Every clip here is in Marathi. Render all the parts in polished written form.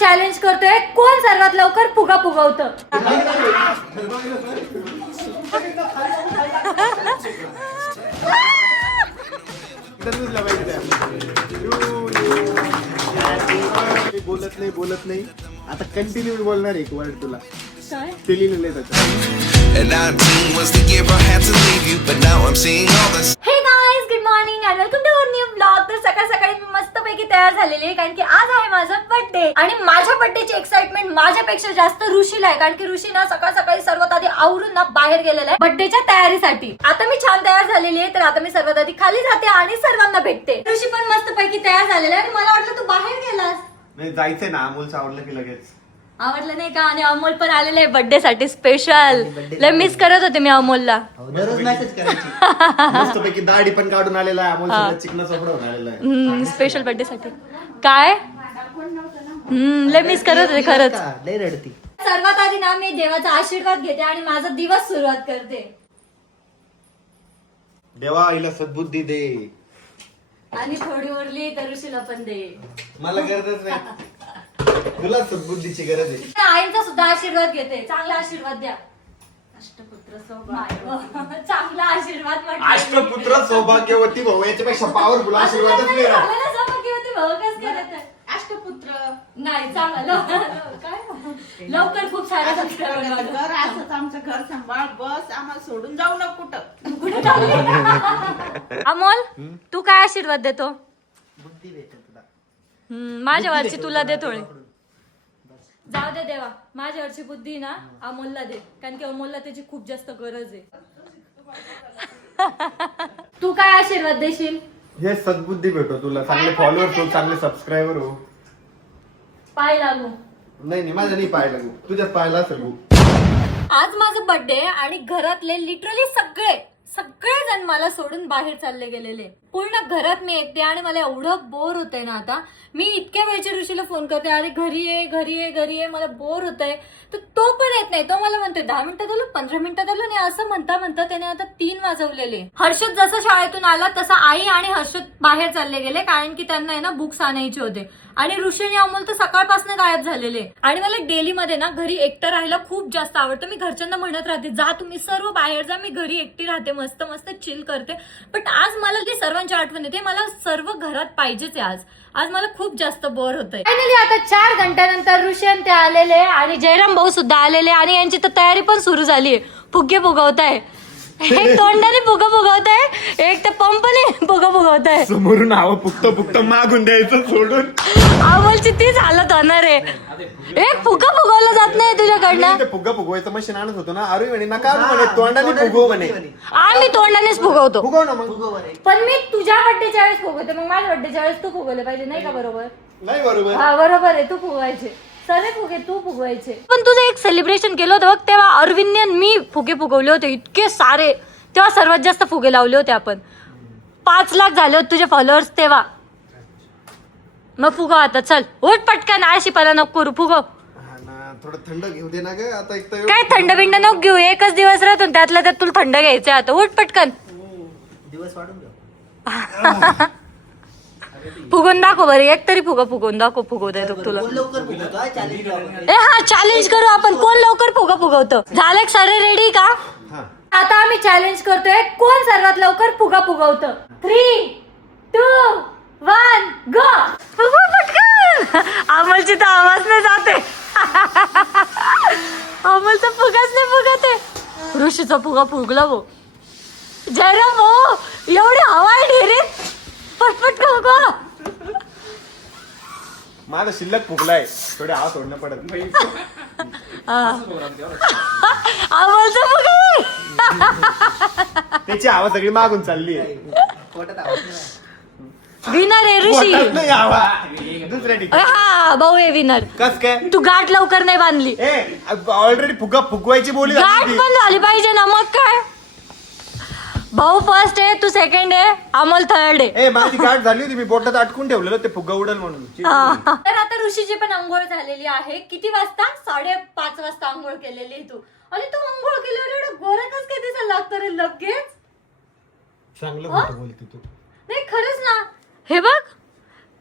चॅलेंज करतोय, कोण सर्वात लवकर फुगा फुगवतं. बोलत नाही आता कंटिन्यू बोलणार एक वर्ड तुला काय ते लिहिलेलं आहे त्याच्यात. And 19 was the year I had to leave you, but now I'm seeing all this. Hey guys, good morning and welcome to our new blog. तर सकाळ सकाळी मी मस्तपैकी तयार झालेली आहे कारण की आज आहे माझा बर्थडे आणि माझ्या बर्थडेची एक्साइटमेंट माझ्यापेक्षा जास्त ऋषीला आहे कारण की ऋषी ना सकाळ सकाळी सर्वात आधी आवरून ना बाहेर गेलेला आहे बर्थडेच्या तयारीसाठी. आता मी छान तयार झालेली आहे तर आता मी सर्वात आधी खाली जाते आणि सर्वांना भेटते. ऋषी पण मस्तपैकी तयार झालेला आहे आणि मला वाटलं तू बाहेर गेलास. नाही जायचंय ना, अमोलचं आवडलं की लगेच. आवडलं नाही का? आणि अमोल पण आलेले आहे बर्थडे साठी स्पेशल. लय मिस करत होते मी अमोलला. दररोज मेसेज करायची. मस्तपैकी दाढी पण काढून आलेला आहे अमोल, चिकना चोपडा आलेला आहे स्पेशल बर्थडे साठी. काय लय मिस करत होते खरंच. लय रडती. सर्वात आधी ना मी देवाचा आशीर्वाद घेते आणि माझा दिवस सुरुवात करते. देवा आईला सद्बुद्धी दे. आणि थोडी उरली तर ऋषीला पण दे. मला गरजच नाही, तुला सद्बुद्धीची गरज आहे. आईंचा सुद्धा आशीर्वाद घेते. चांगला आशीर्वाद द्या. अष्टपुत्र सौभाग्य. चांगला आशीर्वाद म्हटलं. अष्टपुत्र सौभाग्यवती भाऊ याच्यापेक्षा पॉवरफुल आशीर्वादच नाही राहत. झालं ना सौभाग्यवती भाऊ कसं करत आहे? अष्टपुत्र नाही चांगलं काय लवकर खूप सारे संस्कार बनवले. घर असंच आमचं घर सांभाळ, बस आम्हाला सोडून जाऊ ना कुठं. अमोल तू काय आशीर्वाद देतो? बुद्धी भेटेल तुला. माझ्यावरची तुला दे थोडी. जाऊ दे देवा, माझ्यावरची बुद्धी ना अमोलला दे कारण की अमोलला त्याची खूप जास्त गरज आहे. तू काय आशीर्वाद देशील? हे सद्बुद्धी भेटो तुला, चांगले फॉलोअर्स हो, चांगले सबस्क्रायबर हो. पाय लागू. नाही माझा नाही पाय लागू, तुझ्यात पायला असेल भाऊ. आज माझा बर्थडे आणि घरातले लिटरली सगळे जण मला सोडून बाहेर चालले गेलेले. पूर्ण घरात मी एकटे आणि मला एवढं बोर होतंय ना. आता मी इतक्या वेळची ऋषीला फोन करते, अरे घरी ये मला बोर होतंय. तर तो पण येत नाही. तो मला म्हणतोय 10 मिनिटात आलो, 15 मिनिटात आलो. नाही असं म्हणता त्याने आता 3 वाजवलेले. हर्षद जसं शाळेतून आला तसं आई आणि हर्षद बाहेर चालले गेले कारण की त्यांना आहे ना बुक्स आणायचे होते. आणि ऋषी आणि अमोल तर सकाळपासून गायब झालेले. आणि मला डेली मध्ये ना घरी एकटं राहायला खूप जास्त आवडतं. मी घरच्यांना म्हणत राहते जा तुम्ही सर्व बाहेर जा, मी घरी एकटी राहते, मस्त चिल करते. बट आज मला ते सर्वांची आठवण येते. मला सर्व घरात पाहिजेच आहे. आज मला खूप जास्त बोर होतंय. फायनली आता 4 घंट्यानंतर ऋषी ते आलेले आणि जयराम भाऊ सुद्धा आलेले आणि यांची तर तयारी पण सुरू झाली. फुगे फुगवताय, एक तोंडाने फुगा फुगवताय, एक तर पंपने फुगा फुगवताय. समोरून हवं पुक्त मागून द्यायचं सोडून. अमोलची तीच हालत होणार आहे. एक फुगा फुगवला जात नाही तुझ्याकडनं. फुगा फुगवायचं मशीन आणत होतो ना, अरे म्हणे नका म्हणे तोंडाने फुगव म्हणे. आम्ही तोंडानेच फुगवतो. फुगव ना मग. पण मी तुझ्या बर्थडेच्या वेळेस फुगवते, मग माझ्या बर्थडेच्या वेळेस तू फुगवले पाहिजे नाही का? बरोबर. नाही बरोबर. हा बरोबर आहे, तू फुगवायचे सगळे फुगे तू फुगवायचे. पण तुझं एक सेलिब्रेशन केलं होतं बघ, तेव्हा अरविंदने मी फुगे फुगवले होते इतके सारे. तेव्हा सर्वात जास्त फुगे लावले होते आपण. 5 लाख झाले होते तुझे फॉलोअर्स तेव्हा. मग फुगव आता, चल उठ पटकन. आळशीपणा नको करू, फुगव. थोडं थंड घेऊ दे ना ग आता. एक तर काय थंड बिंड नको घेऊ, एकच दिवस राहतो त्यातल्या त्यात तुला थंड घ्यायचं. आता उठ पटकन, दिवस वाढून घेऊ. फुगून दाखव बरं. एक तरी फुगवून दाखव. फुगवू दे तुला. कोण लवकर फुगवतो? हा, challenge करू आपण. हा चॅलेंज करू आपण, कोण लवकर फुगा फुगवतं. झालं सारे रेडी का? आता आम्ही चॅलेंज करतोय, कोण सर्वात लवकर फुगा फुगवतं. 3, 2, 1 गो. फुगव पटकन. अमोलची तर आवाज नाही जाते. अमोलचा फुगाच नाही फुगत आहे. ऋषीचा फुगा फुगला भाऊ. जयराम भाऊ एवढी हवा आहे ढेरीत, पटपट फुगवा. माझा शिल्लक फुगलाय, थोडे हात सोडणं पडत नाही. अमोलचा फुगा त्याची हवा सगळी मागून चालली आहे. पोटात आवाज नाही. विनर आहे ऋषी. पोटात नाही हवा, दुसऱ्या ठिकाणी. हा भाऊ आहे विनर. कस काय? तू गाठ लवकर नाही बांधली. ऑलरेडी फुगा फुगवायची बोली गाठ झाली. पण झाली पाहिजे ना, मग काय. भाऊ फर्स्ट आहे, तू सेकंड आहे, अमोल थर्ड आहे. माझी गाठ झाली होती, मी पोटात अटकून ठेवलेलं ते फुगा उडल म्हणून. तर आता ऋषीची पण अंघोळ झालेली आहे. किती वाजता? 5:30 वाजता अंघोळ केलेली तू. आणि तू अंघोळ केल्यावर एवढं गोरा कस काय दिसायला लागतं रे लगेच? चांगलं बोलते तू. नाही खरंच ना. हे बघ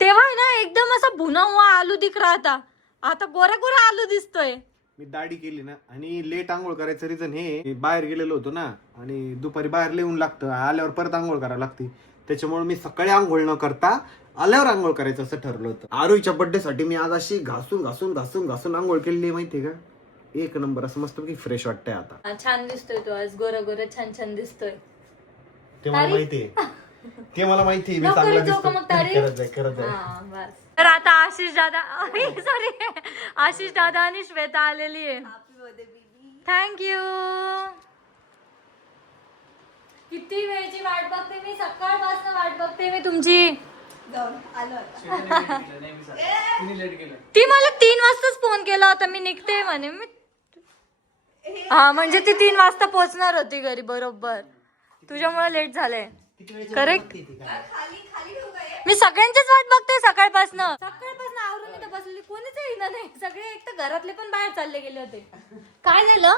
तेव्हा आहे ना एकदम असा भुना हुआ आलू दिख रहा था. आता गोरा गोरा आलू दिसतोय. मी दाढी केली ना आणि लेट आंघोळ करायचं रिझन हे मी बाहेर गेलेलो होतो ना आणि दुपारी बाहेर लिहून लागतं आल्यावर परत आंघोळ करायला लागते त्याच्यामुळे मी सकाळी आंघोळ न करता आल्यावर आंघोळ करायचं असं ठरलं होतं. आरोहीच्या बर्थडे साठी मी आज अशी घासून घासून घासून घासून आंघोळ केली माहितीये का. एक नंबर असं मस्त की फ्रेश वाटतंय आता. छान दिसतोय तो आज गोरा गोरा छान छान दिसतोय. ते मला माहितीये ते मला माहितीये मी नको चांगला करू जोक मग तारीफ. करत जाय. बस. तर आता आशिष दादा सॉरी आशिष दादा आणि श्वेता आलेली आहे. थँक्यू. किती वेळची वाट बघते मी सकाळपासून वाट बघते मी तुमची. ती मला 3 वाजताच फोन केला होता मी निघते म्हणे मी. हा म्हणजे ती 3 वाजता पोहोचणार होती घरी बरोबर. तुझ्यामुळे लेट झालंय. करेक्ट. मी सगळ्यांचीच वाट बघते सकाळपासून आवरून इथं बसलेली कोणीच येईना नाही. सगळे एक तर घरातले पण बाहेर चालले गेले होते. काय झालं.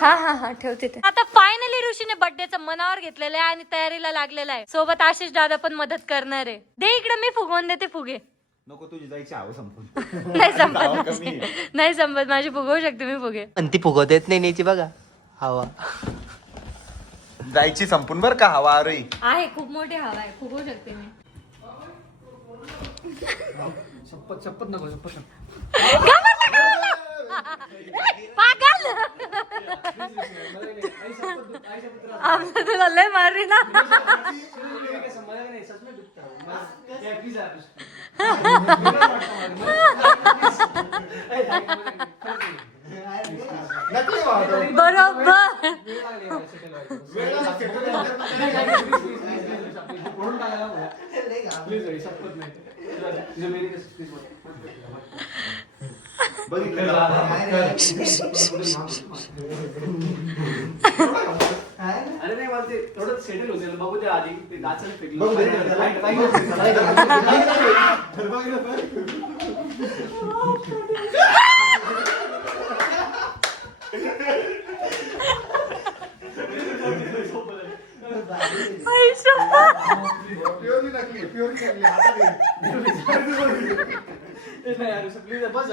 हा ठेवते ते. आता फायनली ऋषीने बर्थडेचं मनावर घेतलेलं आहे आणि तयारीला लागलेला आहे. सोबत आशिष दादा पण मदत करणार आहे. दे इकडे मी फुगवून देते फुगे. नको तुझी जायची हवं संपून. नाही संपत नाही संपत माझी फुगवू शकते मी फुगे. पण ती फुगवत येत नाही न्यायची बघा हवा. जायची संपून बर का हवा आरोही आहे खूप मोठी हवा आहे फुगवू शकते मी. पागल आमचं तुला लय मारली ना. बरोबर. अरे नाही मला ते थोडं सेटल होते बघू द्या आधी ते नाचायला फेकलं. प्लीज बस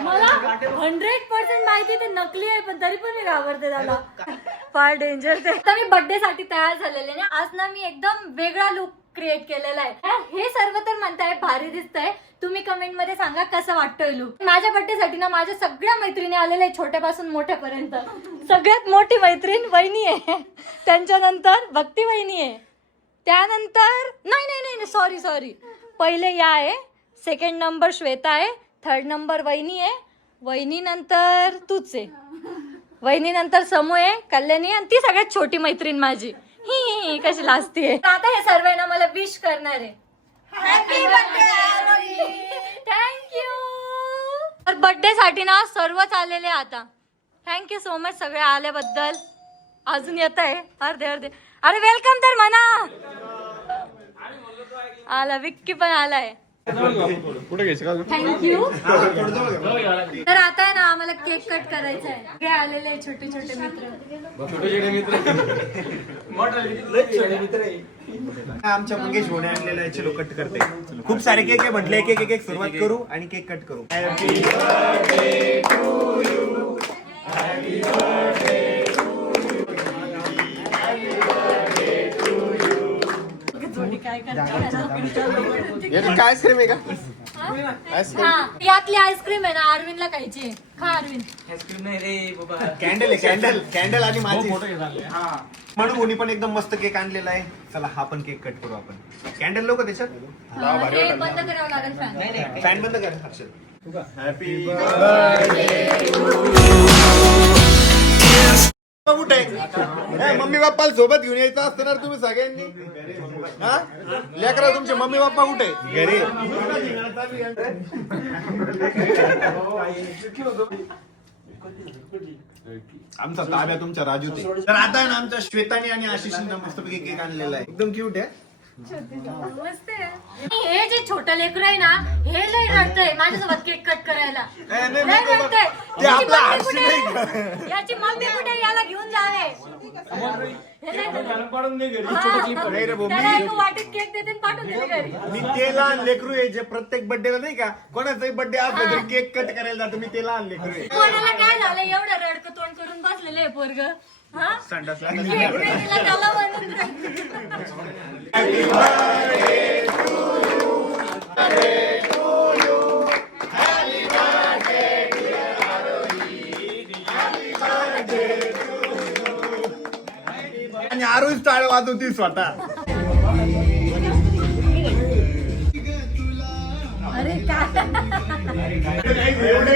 मला 100% माहिती ते नकली आहे पण तरी पण मी घाबरते त्याला. फार डेंजर ते. आता मी बर्थडे साठी तयार झालेले ना. आज ना मी एकदम वेगळा लुक क्रिएट केलेला आहे. हे सर्व तर म्हणताय भारी दिसतंय. तुम्ही कमेंट मध्ये सांगा कसं वाटतोय लुक. माझ्या बर्थडे साठी ना माझ्या सगळ्या मैत्रिणी आलेल्या आहेत छोट्यापासून मोठ्यापर्यंत. सगळ्यात मोठी मैत्रीण वहिनी आहे. त्यांच्यानंतर भक्ती वहिनी आहे. त्यानंतर नाही सॉरी पहिले या आहे. 2nd नंबर श्वेता आहे. 3rd नंबर वहिनी आहे. वहिनी नंतर तूच आहे. वहिनी नंतर समू आहे. कल्याणी आणि ती सगळ्यात छोटी मैत्रीण माझी. ही कशी लाजतीये. आता हे सर्व ना मला विश करणार आहे. थँक्यू. तर बर्थडे साठी ना सर्वच आलेले आता. थँक्यू सो मच सगळे आल्याबद्दल. अजून येत आहे अर्धे अरे वेलकम तर म्हणा. आला विक्की पण आलाय. थँक्यू. तर आता ना आम्हाला केक कट करायचा आहे. हे आलेले छोटे छोटे मित्र. आमच्या मंगेश होणे आणलेला आहे. चलो कट करते. खूप सारे केक आहे म्हटले एक सुरुवात करू आणि केक कट करू. Happy birthday to you. Happy birthday काय आईस्क्रीम आहे का. यातली आईस्क्रीम आहे ना अरविंदला खायची. खा अरविंद. आईस्क्रीम नाही रे बाबा. कॅन्डल आहे कॅन्डल आणि माझी म्हणून कोणी पण एकदम मस्त केक आणलेला आहे. चला हा पण केक कट करू आपण. कॅन्डल लोक त्याच्यात बंद करावं लागेल फॅन. फॅन बंद कर. हॅपी कुठे मम्मी पप्पाला सोबत घेऊन यायचं असतं ना तुम्ही सगळ्यांनी. हा लेकरा तुमचे मम्मी पप्पा कुठे घरी. आमचा ताब्या तुमच्या राजू ते. तर आता आहे ना आमच्या श्वेतानी आणि आशिषींना मस्तपैकी केक आणलेला आहे, एकदम क्यूट आहे. मस्त आहे. हे जे छोटं लेकरू आहे ना, हे लय रडतंय माझ्यासोबत केक कट करायला. नाही, लय रडतंय. ते आपलं याची हर्ष मम्मी नाही कुठे? याची मम्मी कुठे? याला घेऊन जावे. हे नाही रडत. पाडून दे घरी हा. नाही रे भाऊ, त्याला एका वाटीत केक देते आणि पाठवून देते घरी. मी ते लहान लेकरू आहे जे प्रत्येक बर्थडेला नाही का कोणाचाही बर्थडे असला तरी केक कट करायला जातो, मी ते लहान लेकरू आहे. कोणाला काय झालं एवढं रडकं तोंड करून बसलेलं आहे पोरग. हा संडास केक नाही दिला त्याला म्हणून. आणि आरोही टाळ वाजवती स्वतः. अरे काय एवढे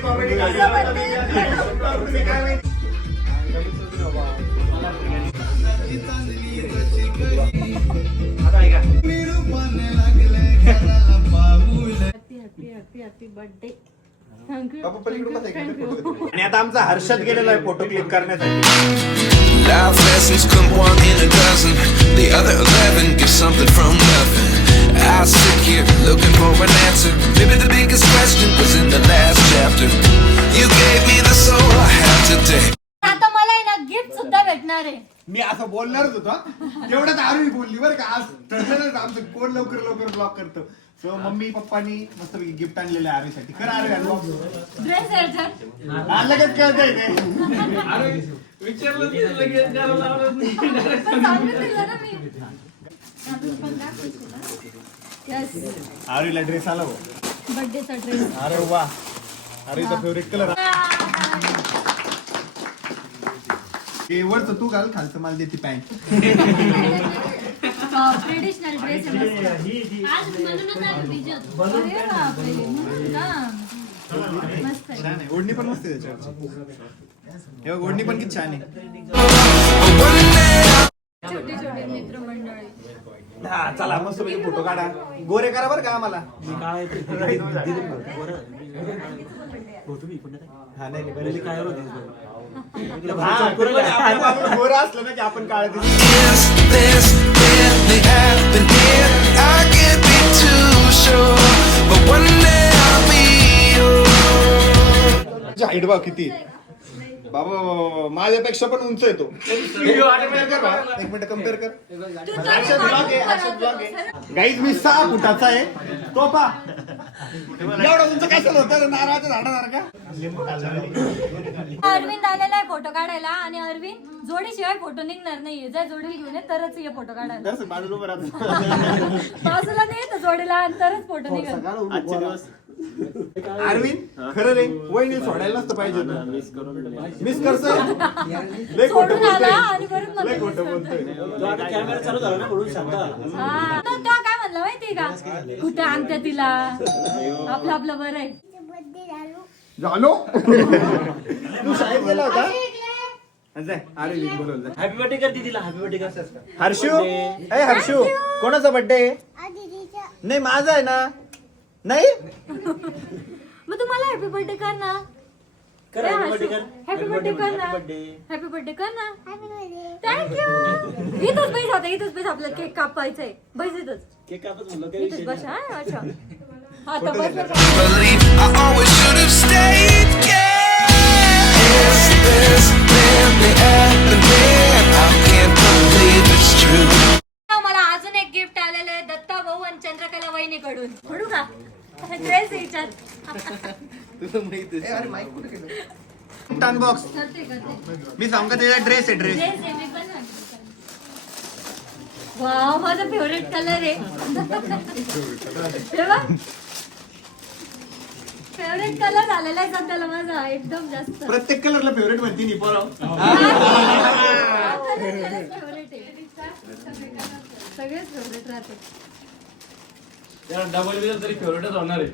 कॉमेडी हॅपी बर्थडे. आणि आता आमचा हर्षद गेलेला आहे फोटो क्लिक करण्यासाठी. Life lessons come one in a dozen. The other 11 get something from nothing. I sit here looking for an answer. Maybe the biggest question was in the last chapter. You gave me the soul I have today. आता मला आहे ना गिफ्ट सुद्धा भेटणार आहे. मी असं बोलणारच होतो, तेवढ्यात आरोही बोलली बरं का. आज ठरलेलं आमचं कोण लवकर ब्लॉक करतो. सो मम्मी पप्पानी मस्तपैकी गिफ्ट आणलेलं आहे आरोहीसाठी. कर आरोही अनबॉक्स. ड्रेस आहे याच्यात. लगेच कळतंय ते. विचारलं की लगेच करायला लावलं नाही. पण सांगून दिलं ना मी. Yes. आरोहीला ड्रेस आला हो. बर्थडेचा ड्रेस. अरे वा, आरोहीचा फेवरेट कलर. वरचं तू घाल, खालचं मला देते पॅन्ट. ट्रेडिशनल ड्रेस आहे मस्त. आज म्हणूनच आलो भिजत. अरे बापरे, म्हणून का? मस्त आहे. छान आहे, ओढणी पण मस्त आहे त्याच्यावरची. हे बघ, ओढणी पण किती छान आहे. छोटे छोटे मित्रमंडळी. हा चला मस्त पैकी फोटो काढा. गोरे करा बरं का आम्हाला. हा नाही बरं काय गोरा असलं ना की आपण काळ Is this really happening? I can't be too sure, but one day I'll be yours. Height बघ किती. बाबा माझ्यापेक्षा पण उंच आहे तो. एक मिनिट कम्पेअर कर. तू जरी गाईज मी 6 फुटाचा आहे, तो पा एवढा उंच कशाला होतं नारळाच्या झाडासारखा. अरविंद आलेला आहे फोटो काढायला आणि अरविंद जोडीशिवाय फोटो निघणार नाहीये. जर जोडी घेऊन ये तरच ये फोटो काढायला. बाजूला उभं राहतो. बाजूला नाही तर जोडीला आणि तरच फोटो निघाल. आजचे दिवस अरविंद खरं रे वहिनी सोडायला नसतं पाहिजे. मिस करतोय लय खोटं सोडून आला बोलतोय, आणि परत लय म्हणतो खोटं बोलतोय. कॅमेरा चालू झाला ना म्हणून सांगा. हा, तो काय म्हणला माहितीये का? कुठं आणते तिला, आपलं आपलं बरं आहे. झालो तू शाळेत गेला होता. अरे बोलवलं. हॅपी बर्थडे कर दीदीला. हॅपी बर्थडे कर. हर्षू, ए हर्षू, कोणाचा बर्थडे? नाही माझा आहे ना. नाही मग तुम्हाला हॅपी बर्थडे कर ना. कर happy birthday कर. हॅपी बर्थडे कर ना. हॅपी बर्थडे कर ना. थँक्यू. इथंच बैस आता, इथंच बैस. आपल्याला केक कापायचंय. बैस इथंच. केक कापत म्हणलं काय इथंच विषय बस. नाही. हा अच्छा. हा तर बस बस. Believe I always should have stayed. Yeah. Is this really happening? I can't believe it's true. मला अजून एक गिफ्ट आलेलं आहे दत्ता भाऊ आणि चंद्रकला वहिनीकडून. फोडू का? ड्रेस याच्यात. अनबॉक्स करते. मी सांगू का त्याचा ड्रेस आहे ड्रेस. ड्रेस आहे, मी पण सांगते. वाव, माझा फेवरेट कलर आहे. फेवरेट कलर झालेला आहे सध्याला माझा एकदम जास्त. प्रत्येक कलरला फेवरेट म्हणते नी पोरं. फेवरेट आहे. सगळेच फेवरेट राहते. त्याला डबल बिल तरी फेवरेटच होणार आहे.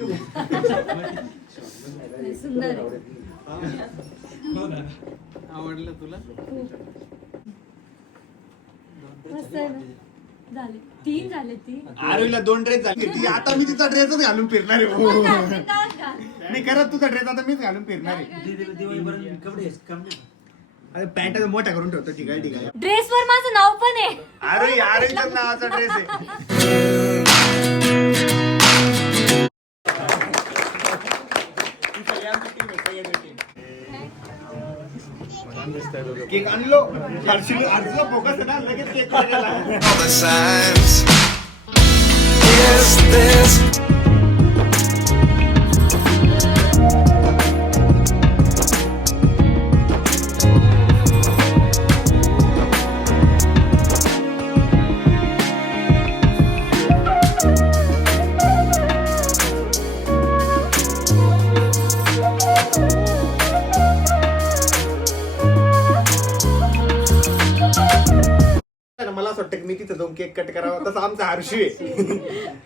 सुंदर आहे. आवडलं तुला? मस्त आहे ना? झाले 3 झाले 3. आरोहीला 2 ड्रेस झाले. आता मी तिचा ड्रेसच घालून फिरणार आहे. बिनधास्त घाल. मी करत तुझा ड्रेस आता मीच घालून फिरणार आहे. अरे पॅन्ट मोठा करून ठेवतो. ठीक आहे ठीक आहे. ड्रेसवर माझं नाव पण आहे. अरे यार नावाचा ड्रेस आहे. केक आणलो. हर्षीला फोकस आहे ना लगेच केक खायला. all the signs. Is this मला असं वाटतं की मी तिथं जाऊन केक कट करावा. तसं आमचा हर्षी आहे.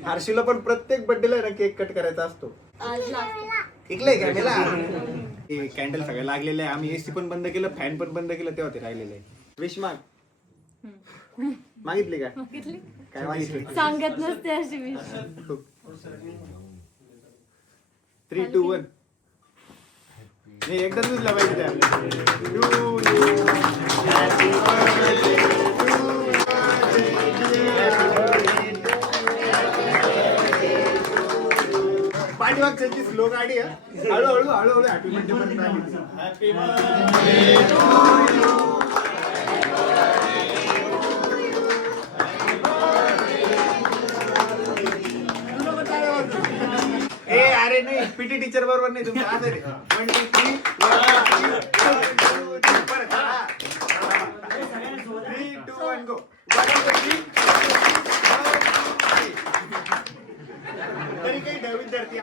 हर्षीला पण प्रत्येक बर्थडेला ना केक कट करायचा असतो. ऐकलंय का मला? कॅन्डल सगळे लागलेले आहे. आम्ही एसी पण बंद केलं, फॅन पण बंद केलं, तेव्हा ते राहिलेले आहे. विश माग मागितली का? काय मागितली? सांगत नसते अशी मी. 3, 2, 1 एकदा तुझला पाहिजे. पाठीमागची स्लो गाडी आहे. हळूहळू हळूहळू हॅपी बर्थडे पर्यंत आली. हॅपी ए अरे नाही पीटी टीचर बरोबर नाही तुमचं. आज 1, 2, 3 3, 2, 1 गो. तरी काही विद्यार्थी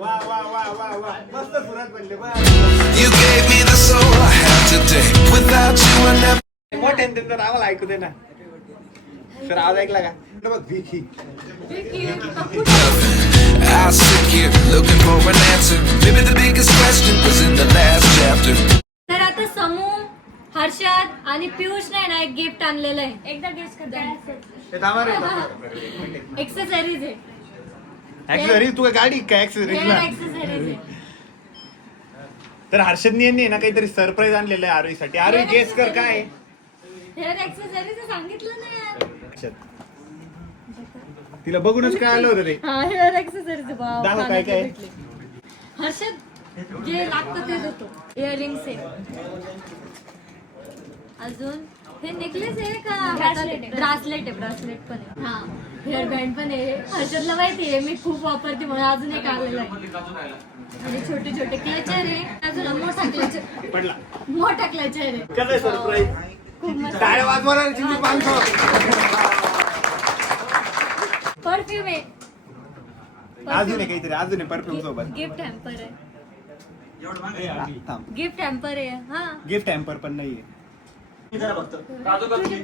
वा वा वा वा वा मस्त सुरात बनले. you gave me the soul I have today? Without you, I never. मोठ्याने त्यांचं आम्हाला ऐकू दे ना. सर आवाज ऐकला का? बघ Vicky. I sit here looking for an answer. Maybe the biggest question was in the last chapter. तर आता समू, हर्षद आणि पियुष नाही ना एक गिफ्ट आणलेलं आहे. एकदा गेस्ट करता. ते थांबा रे. एक्सेसरीज आहे. ऍक्सेसरीज तू काय गाडी काय ऍक्सेसरीजला? एक्सेसरीज आहे. तर हर्षदनी यांनी ना काहीतरी सरप्राईज आणलेलं आहे आरोहीसाठी. आरोही गेस कर काय आहे? हेअर एक्सेसरीज सांगितलं नाही यार. हर्षद तिला बघूनच काय आलं होतं ते. हा हेअर एक्सेसरीज दाखव काय काय. हर्षद जे लागतं ते देतो. इयरिंग्स आहे, अजून हे नेकलेस आहे का ब्रासलेट आहे. ब्रासलेट पण आहे. हा हेअर बँड पण आहे. हर्षदला माहिती आहे मी खूप वापरते म्हणून अजून एक आलेलं आहे. आणि छोटे छोटे क्लचर आहे. अजून मोठा क्लचर पडला. मोठा क्लचर आहे. काय सरप्राईज. खूप मस्त टाळ्या वाजवणार चिमणी 500. परफ्यूम आहे. अजून आहे काहीतरी. अजून आहे परफ्यूम सोबत. गिफ्ट हॅम्पर आहे. थांब. गिफ्ट हॅम्पर आहे. हा गिफ्ट हॅम्पर पण नाहीये. काजू कतली.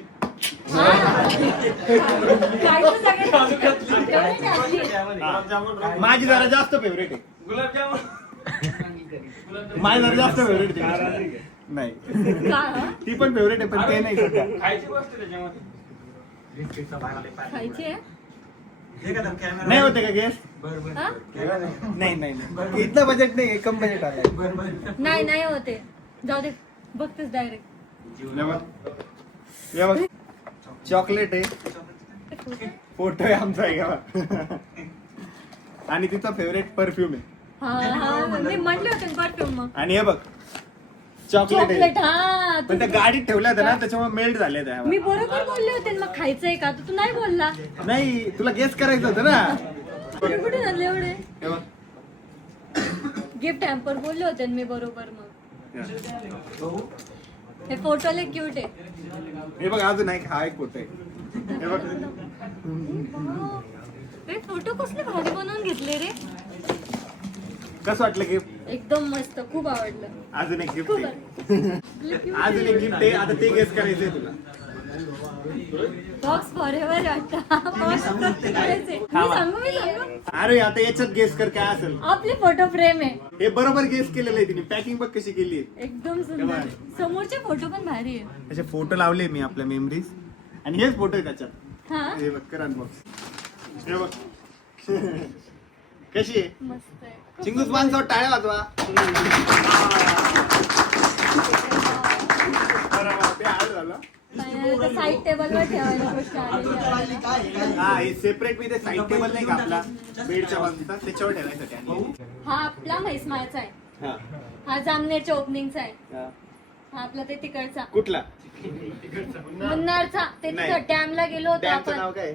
माझी जरा जास्त फेवरेट आहे. गुलाबजामुन. माझी जरा जास्त फेवरेट आहे. नाही ती पण फेवरेट आहे पण ते नाही सध्या. खायची गोष्ट त्याच्यामध्ये. खायची आहे. नाही होते का गेस? हा? नाही नाही नाही. इथलं बजेट नाही. कम बजेट आलंय. नाही नाही होते. जाऊ दे बघतेच डायरेक्ट. चॉकलेट आहे. फोटो आहे आमचा आहे का? आणि तिचा फेवरेट परफ्यूम आहे. हा मी म्हटले होते परफ्यूम. मग आणि हे बघ चॉकलेट चॉकलेट. आहे. हा पण त्या गाडीत ठेवल्या होत्या ना त्याच्यामुळे मेल्ट झाले त्या. मी बरोबर बोलले होते ना, मग खायचंय का तू नाही बोलला. नाही तुला गेस करायचं होतं ना. कुठे झाले एवढे. हे बघ. गिफ्ट हॅम्पर बोलले होते ना मी बरोबर. मग हे फोटो लय क्यूट आहे. हे बघ अजून एक हा एक फोटो आहे. हे बघ. हे फोटो कसले भारी बनवून घेतले रे. कसं वाटलं गिफ्ट? एकदम मस्त. खूप आवडलं. अजून एक गिफ्ट खूप आहे. अजून एक गिफ्ट आहे. आता ते गेस करायचंय तुला. बॉक्स फॉरएव्हर वाटतं. बॉक्स प्रत्येकालाच आहे. मी सांगू अरे आता याच्यात गेस कर काय असेल. आपली फोटो फ्रेम आहे. हे बरोबर गेस केलेलं आहे तिने. पॅकिंग बघ कशी केली आहे. एकदम सुंदर. समोरचे फोटो पण भारी आहे. असे फोटो लावले मी आपल्या मेमरीज आणि हेच फोटो आहे त्याच्यात. हा हे बघ कर अनबॉक्स. हे बघ कशी आहे. मस्त आहे. चिंगूस माणसावर टाळ्या वाजवा. साईड टेबलवर ठेवायला गोष्ट आलेली आहे. हा हे सेपरेट मी ते साईड टेबल नाही का आपला बेडच्या बाजूचा त्याच्यावर ठेवायसाठी आणि हा आपला म्हैसमाळचा आहे. हा हा जामनेरच्या ओपनिंगचा आहे. हा. हा आपला ते तिकडचा कुठला मुन्नारचा. ते नाही. तिथं डॅमला गेलो होतो डॅमचं आपण. नाव काय.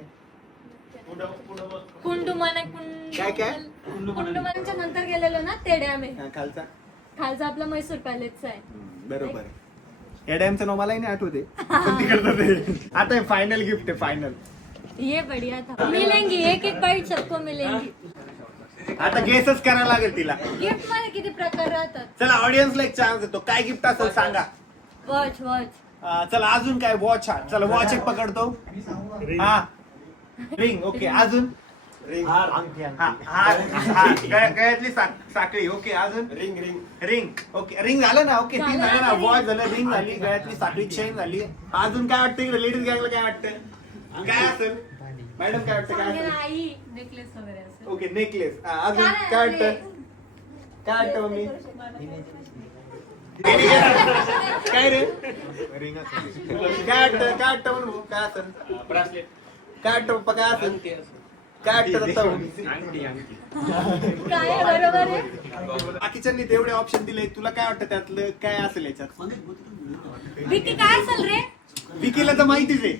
काय? कुंडुमनाच्या नंतर गेलेलो ना ते डॅम आहे. हा, खालचा खालचा आपला म्हैसूर पॅलेसचा आहे. बरोबर आहे. या डॅमचं नाव मलाही नाही आठवते पण तिकडचं ते. आता हे फायनल गिफ्ट आहे फायनल. ये बढ़िया था. मिलेंगी एक एक बाईट सबको मिलेंगी. आता गेसच करायला लागेल तिला. गिफ्ट मध्ये किती प्रकार राहतात. चला ऑडियन्सला एक चान्स देतो. काय गिफ्ट असेल सांगा. वॉच वॉच चला अजून काय. वॉच. हा चला वॉच एक पकडतो. हा रिंग. ओके अजून गळ्यातली साखळी. ओके अजून रिंग. ओके रिंग झालं ना. ओके तीन झालं ना. वॉच झालं, रिंग झाली, गळ्यातली साखळी चेन झाली. अजून काय वाटतं इकडे लेडीज गँगला काय वाटतं. काय असेल मॅडम काय वाटतं काय असेल. आई नेकलेस वगैरे असं. Okay necklace. अजून काय वाटतं. काय वाटतं मम्मी. काय रे काय वाटतं म्हणून काय असेल. ब्रासलेट. काय वाटतं पप्पा काय असेल. काय वाटतं दत्ता. काय बरोबर आहे. बाकीच्यांनी तेवढे ऑप्शन दिले. तुला काय वाटतं त्यातलं काय असेल याच्यात. विकी काय असेल रे. विकीला तर माहितीच आहे.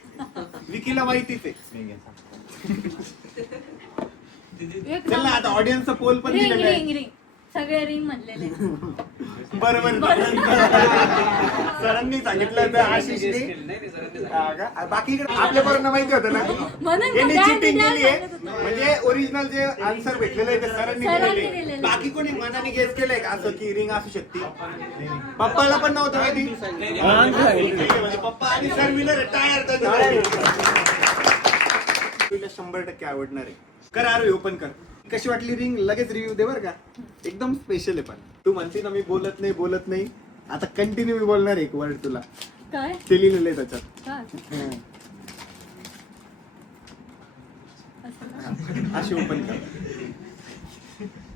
विकीला माहितीच आहे. एक चल ना आता ऑडियन्सचा पोल पण रिंग दिलेला रिंग आहे. रिंग सगळे रिंग म्हणलेले. बरोबर सरांनी सांगितलं तर आशिषने. हा का? बाकीकडे आपल्या पोरांना माहिती होतं ना. म्हणून यांनी काय चिटिंग दिलं केली आहे. सांगत होतो. म्हणजे ओरिजिनल जे आन्सर भेटलेलं आहे ते सरांनी सरांनी दिलेलं आहे. दिलेलं. बाकी कोणी मनाने गेस केलंय का असं की रिंग असू शकते. पप्पाला पण नव्हतं माहिती. म्हणजे पप्पा आणि सर विनर टायर. 100% आवडणार आहे. कर आरोही ओपन कर. कशी वाटली रिंग लगेच रिव्ह्यू दे बरं का. एकदम स्पेशल आहे. पण तू म्हणते ना मी बोलत नाही आता कंटिन्यू मी बोलणार एक वर्ड तुला. काय ते लिहिलेलं आहे त्याच्यात. हा. अशी ओपन कर.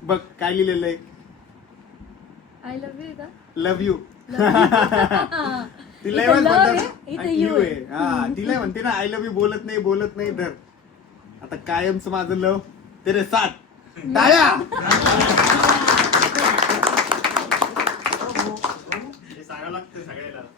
बघ काय लिहिलेलं आहे. आय लव्ह यू का. Love you. तिला इथं love आहे, म्हणतात इथं यू you आहे. आहे. हा तिला म्हणते ना आय लव्ह यू बोलत नाही धर. आता कायमच माझं लव तेरे साथ. टाळ्या.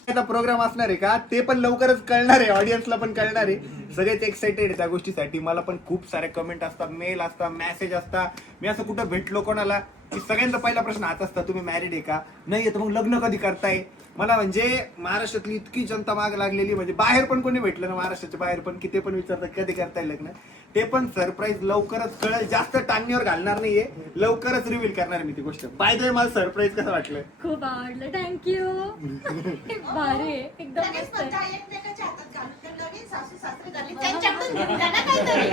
आता प्रोग्राम असणार आहे का ते पण लवकरच कळणार आहे. ऑडियन्सला पण कळणार आहे. सगळेच एक्साइटेड आहे त्या गोष्टीसाठी. मला पण खूप सारे कमेंट असतात, मेल असतात, मेसेज असतात. मी असं कुठं भेटलो कोणाला की सगळ्यांचा पहिला प्रश्न हाच असता तुम्ही मॅरिड आहे का. नाही तर मग लग्न कधी करताय. मला म्हणजे महाराष्ट्रातली इतकी जनता माग लागलेली. म्हणजे बाहेर पण कोणी भेटलं ना महाराष्ट्राच्या बाहेर पण की ते पण विचारतात कधी करताय लग्न. ते पण सरप्राईज लवकरच कळेल. जास्त टांगणीवर घालणार नाहीये. लवकरच रिव्हील करणार मी ती गोष्ट. बाय द वे मला सरप्राईज कसं वाटलं. खूप आवडलं. थँक्यू. भारी आहे एकदम लगेच मस्त आहे. म्हणता एकमेकाच्या हातात घालून ते लगेच सासू सासरे झाले. त्यांच्याकडून घरी जा ना काहीतरी.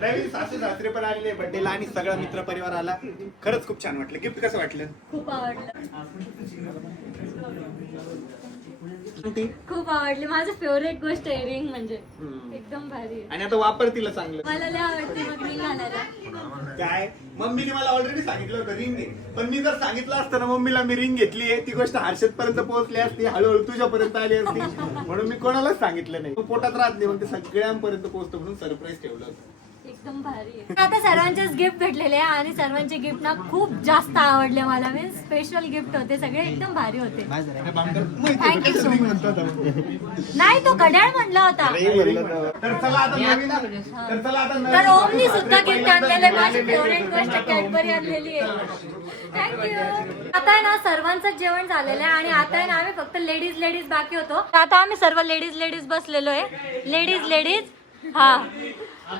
नवीन सासू सासरे पण आलेले बर्थडेला आणि सगळा मित्र परिवार आला. खरंच खूप छान वाटलं. गिफ्ट कसं वाटलं. खूप आवडलं. खूप आवडली. माझं फेवरेट गोष्ट आहे रिंग म्हणजे. एकदम भारी आहे. आणि आता वापर तिला चांगलं. मला लय आवडते मग रिंग घालायला. काय मम्मीने मला ऑलरेडी सांगितलं होतं रिंग घे. पण मी जर सांगितलं असतं ना मम्मीला मी रिंग घेतली आहे ती गोष्ट हर्षद पर्यंत पोहोचली असती. हळूहळू तुझ्यापर्यंत आली असती. म्हणून मी कोणालाच सांगितलं नाही. तू पोटात राहत नाही मग ते सगळ्यांपर्यंत पोहोचतो म्हणून सरप्राईज ठेवलं होतं. एकदम भारी आहे. आता सर्वांचेच गिफ्ट भेटलेले आहे आणि सर्वांचे गिफ्ट ना खूप जास्त आवडले मला. मी स्पेशल गिफ्ट होते सगळे एकदम भारी होते. Thank you so much. नाही तो घड्याळ म्हणला होता. तर चला आता नवीन तर ओमनी सुद्धा गिफ्ट आणलेले. माझी फेवरेट गोष्ट कॅडबरी आणलेली आहे. थँक्यू. आता आहे ना सर्वांचं जेवण झालेलं आहे आणि आता आहे ना आम्ही फक्त लेडीज बाकी होतो. आता आम्ही सर्व लेडीज बसलेलो आहे. लेडीज हा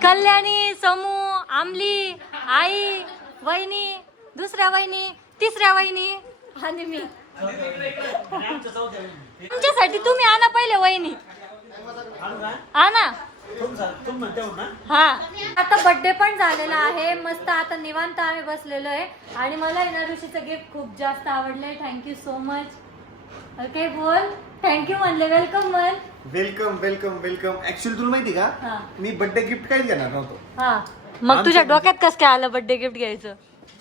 कल्याणी, समू, आमली, आई, वहिनी, दुसऱ्या वहिनी, तिसऱ्या वहिनी आणि मी. तुमच्यासाठी तुम्ही आणा पहिले वहिनी. हा ना हा आता बर्थडे पण झालेला आहे मस्त. आता निवांत आम्ही बसलेलो आहे आणि मला आहे ना ऋषीचं गिफ्ट खूप जास्त आवडलंय. Thank you so much. ओके बोल थँक्यू म्हणले. वेलकम म्हण. Welcome welcome welcome. ऍक्च्युअली तुला माहिती हा. का मी बर्थडे गिफ्ट काहीच घेणार नव्हतो. हा मग तुझ्या डोक्यात कसं काय आलं बर्थडे गिफ्ट घ्यायचं?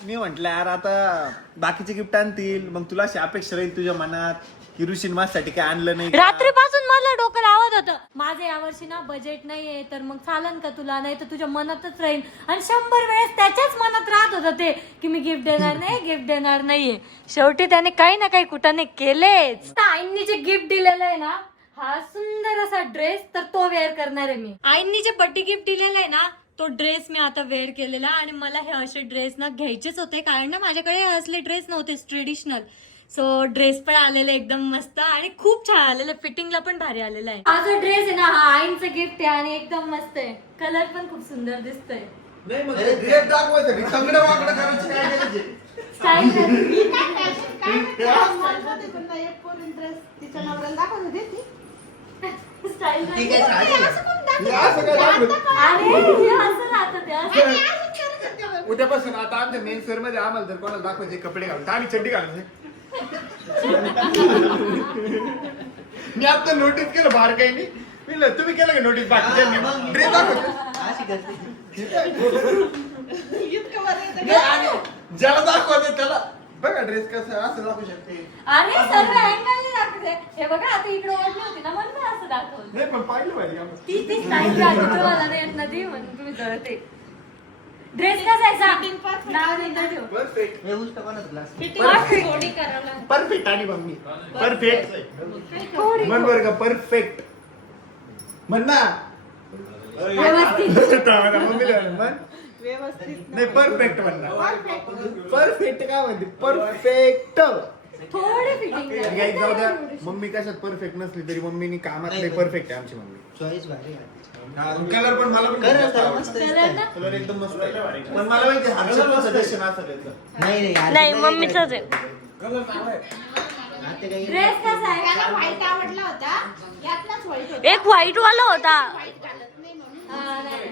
मी म्हंटल यार आता बाकीचे गिफ्ट आणतील मग तुला अशी अपेक्षा राहील तुझ्या मनात की ऋषीन माझ्यासाठी काय आणलं नाही का? रात्रीपासून मला डोकं लावत होतं माझं यावर्षी ना बजेट नाहीये तर मग चालन का तुला, नाही तर तुझ्या मनातच राहील. आणि 100 वेळेस त्याच्याच मनात राहत होतं ते की मी गिफ्ट देणार नाही गिफ्ट देणार नाहीये. शेवटी त्याने काही ना काही कुठाने केलेच. आईंनी जे गिफ्ट दिलेलं आहे ना हा सुंदर असा ड्रेस तर तो वेअर करणार आहे मी. आईंनी जे बर्थडे गिफ्ट दिलेलं आहे ना तो ड्रेस मी आता वेअर केलेला आणि मला हे असे ड्रेस ना घ्यायचेच होते कारण ना माझ्याकडे असले ड्रेस नव्हते ट्रेडिशनल. सो ड्रेस पण आलेले एकदम मस्त आणि खूप छान आलेलं. फिटिंगला पण भारी आलेला आहे. हा जो ड्रेस आहे ना हा आईंचं गिफ्ट आहे आणि एकदम मस्त आहे. कलर पण खूप सुंदर दिसतोय. स्टाईल मी काय fashion काय म्हणते? आज मला ते पण एक पोरीन dress तिच्या नवऱ्याला दाखवत होती ती. स्टाईल ठीक आहे, साडी आहे. असं कोण दाखवतं? अरे हे असं राहतं ते असं. आणि अजून काय करते बरं? उद्यापासून आता आमच्या मेन फेअर मध्ये आम्हाला जर कोणाला दाखवायचे कपडे घालतो आम्ही चड्डी घालायचे. मी आता नोटीस केलं बाहेर काही नाही. मी म्हणलं, तुम्ही केलं का नोटीस बाकीच्या ड्रेस दाखवतो अशी करते. इतकं बरं येतं नाही, आणि ज्याला दाखवते त्याला बघा ड्रेस कसं असं दाखवू शकते. अरे सर्व अँगल दाखवते. हे बघा आता इकडे ओढली होती ना म्हणून मी असं दाखवलं. नाही पण पाहिलं पाहिजे आम्हाला. ती स्टाईल राहते तुम्हाला नाही येत नदी म्हणून तुम्ही जळते. ड्रेस कसा आहे सांग. नाव लिहिलं ठेव. परफेक्ट हे उलट कोणाचा ग्लास? परफेक्ट आणि मम्मी परफेक्ट म्हण बरं का परफेक्ट म्हण ना. व्यवस्थित. मम्मीला म्हण व्यवस्थित. नाही परफेक्ट म्हणणार. परफेक्ट काय म्हणते परफेक्ट. थोडी फिटिंग काही जाऊ द्या मम्मी कशात परफेक्ट नसली तरी मम्मीनी कामात नाही परफेक्ट आहे आमची मम्मी. चॉईस भारी आहे. कलर पण मला पण खूप जास्त आवडला. मस्त कलर ना कलर एकदम मस्त आहे. पण मला माहिती हर्षदचं सजेशन असं त्याचं. नाही मम्मीच आहे. कलर चांगला आहे. आता काही ड्रेस कसा आहे. त्याला व्हाईट आवडला होता यातलाच व्हाईट होता. एक व्हाईट वाला होता. व्हाईट घालत नाही म्हणून. हा, नाही.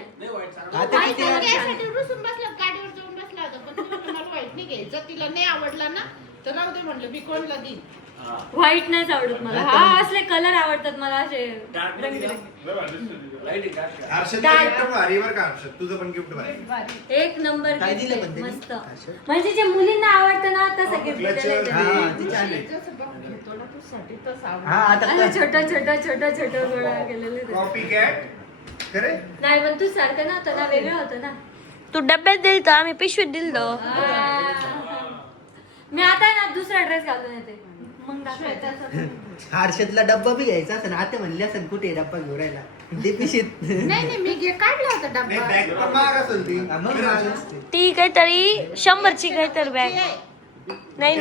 आता व्हाईट किती घ्यायसाठी रुसून बसला गाडीवर जाऊन बसला होता पण ती म्हणली, मला व्हाईट नाही घ्यायचं. तिला नाही आवडला ना तर राहू दे म्हणलं मी कोणला देईन. व्हाईट नाहीच आवडत मला. हा असले कलर आवडतात मला असे रंगबिरंगी. हर्षद गिफ्ट भारी बरं का हर्षद तुझं पण गिफ्ट भारी. एक नंबर काय gift दिलं आहे, पण त्यांनी? मस्त. असं? म्हणजे जे मुलींना आवडतं ना तसं गिफ्ट Clutch. दिलेलं आहे हा त्यांनी. ती छान आहे. जसं बघ घेतो ना तुझ्यासाठी तसं हा आवडलं. आता आणि छोटं गोळा केलेलं आहे. कॉपी कॅट खरे नाही पण तू सारखं नव्हतं ना वेगळं होतं ना. तू डब्यात दिल तर आम्ही पिशवीत दिल मी आता आहे ना दुसरा ड्रेस घालून येते मग दाखवायचं. हर्षदला डब्बा बी घ्यायचा असं आता म्हणले असं कुठे डब्बा घेऊन राहिला ते पिशीत. नाही मी काढला होता नाही डब्बा. बॅग पण महाग असेल ती. मग महाग असते. ती काहीतरी 100ची काहीतरी बॅग. नाही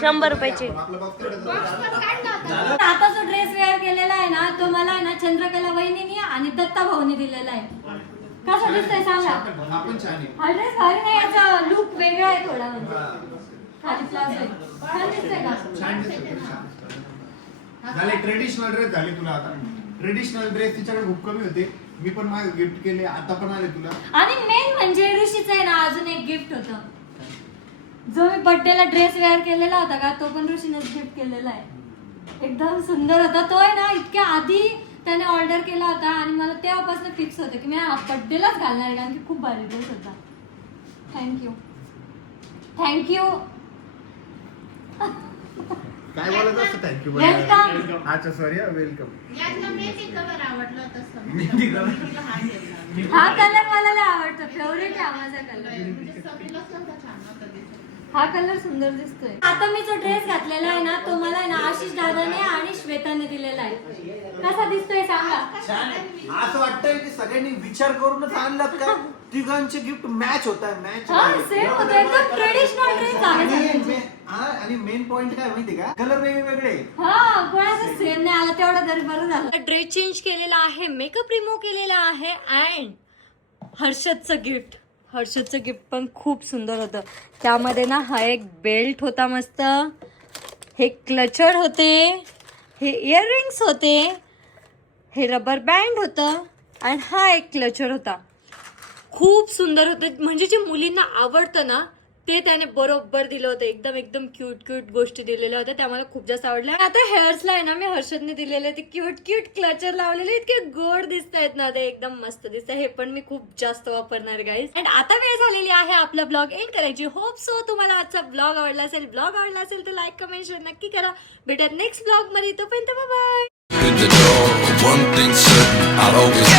100 रुपयाची. आपलं बॉक्स तेवढंच बॉक्स होतं. पण काढला होता. आता जो ड्रेस वेअर केलेला आहे ना तो मला आहे ना चंद्रकला वहिनीने आणि दत्ता भाऊनी दिलेला आहे. कसा दिसतोय सांगा. हा पण छान आहे. हा ड्रेस भारी नाही याचा लुक वेगळा आहे थोडा म्हणजे. खाली प्लाझो आहे. छान दिसतोय का. छान दिसतो. झाले ट्रेडिशनल ड्रेस झाले तुला आता. ट्रेडिशनल ड्रेस तिच्याकडे खूप कमी होते. मी पण माझे गिफ्ट केले आता पण आले तुला. आणि मेन म्हणजे ऋषीचं आहे ना अजून एक गिफ्ट होतं. जो मी बर्थडेला ड्रेस वेअर केलेला होता का तो पण ऋषीनेच गिफ्ट केलेला आहे. एकदम सुंदर होता तो आहे ना. इतक्या आधी त्याने ऑर्डर केला होता आणि मला तेव्हापासून फिक्स होतं की मी हा बर्थडेलाच घालणार आहे कारण की खूप भारी ड्रेस होता. थँक्यू काय बोलायचं असतं थँक्यू वेलकम. अच्छा सॉरी वेलकम. यातला मेहंदी कलर आवडला होता समजा. मेहंदी कलर. तुला हा घेतला. हा कलर मला लय आवडतो. फेवरेट आहे माझा कलर. म्हणजे सगळीला सुद्धा छान होता दिसायला. हा कलर सुंदर दिसतोय. आता मी जो ड्रेस घातलेला आहे ना तो मला आहे ना आशिष दादाने आणि श्वेताने दिलेला आहे. कसा दिसतोय सांगा. असं वाटतंय की सगळ्यांनी विचार करूनच आणलात का तिघांचे गिफ्ट मॅच होत आहे मॅच. हा सेम होतो एकदम ट्रेडिशनल ड्रेस आहे. आणि मेन पॉइंट काय माहिती का कलर वेगवेगळे. हा कोणाचा सेम नाही आला तेवढा तरी बरं झालं. ड्रेस चेंज केलेला आहे. मेकअप रिमूव्ह केलेला आहे. अँड हर्षदचं गिफ्ट पण खूप सुंदर होतं. त्यामध्ये ना हा एक बेल्ट होता मस्त. हे क्लचर होते. हे इयरिंग्स होते. हे रबर बँड होतं आणि हा एक क्लचर होता. खूप सुंदर होतं, म्हणजे जे मुलींना आवडतं ना ते त्याने बरोबर दिलं होतं. एकदम क्यूट गोष्टी दिलेल्या होत्या, त्या मला खूप जास्त आवडल्या. आता हेअर्सला आहे ना मी हर्षदने दिलेले ते क्यूट क्लचर लावलेले, इतके गोड दिसत आहेत ना ते, एकदम मस्त दिसत. हे पण मी खूप जास्त वापरणार गाईज. अँड आता वेळ झालेली आहे आपला ब्लॉग एंड करायची. होप सो तुम्हाला आजचा ब्लॉग आवडला असेल. ब्लॉग आवडला असेल तर लाईक कमेंट शेअर नक्की करा. भेटत नेक्स्ट ब्लॉग मध्ये. तोपर्यंत bye. At the door, one thing certain, I'll always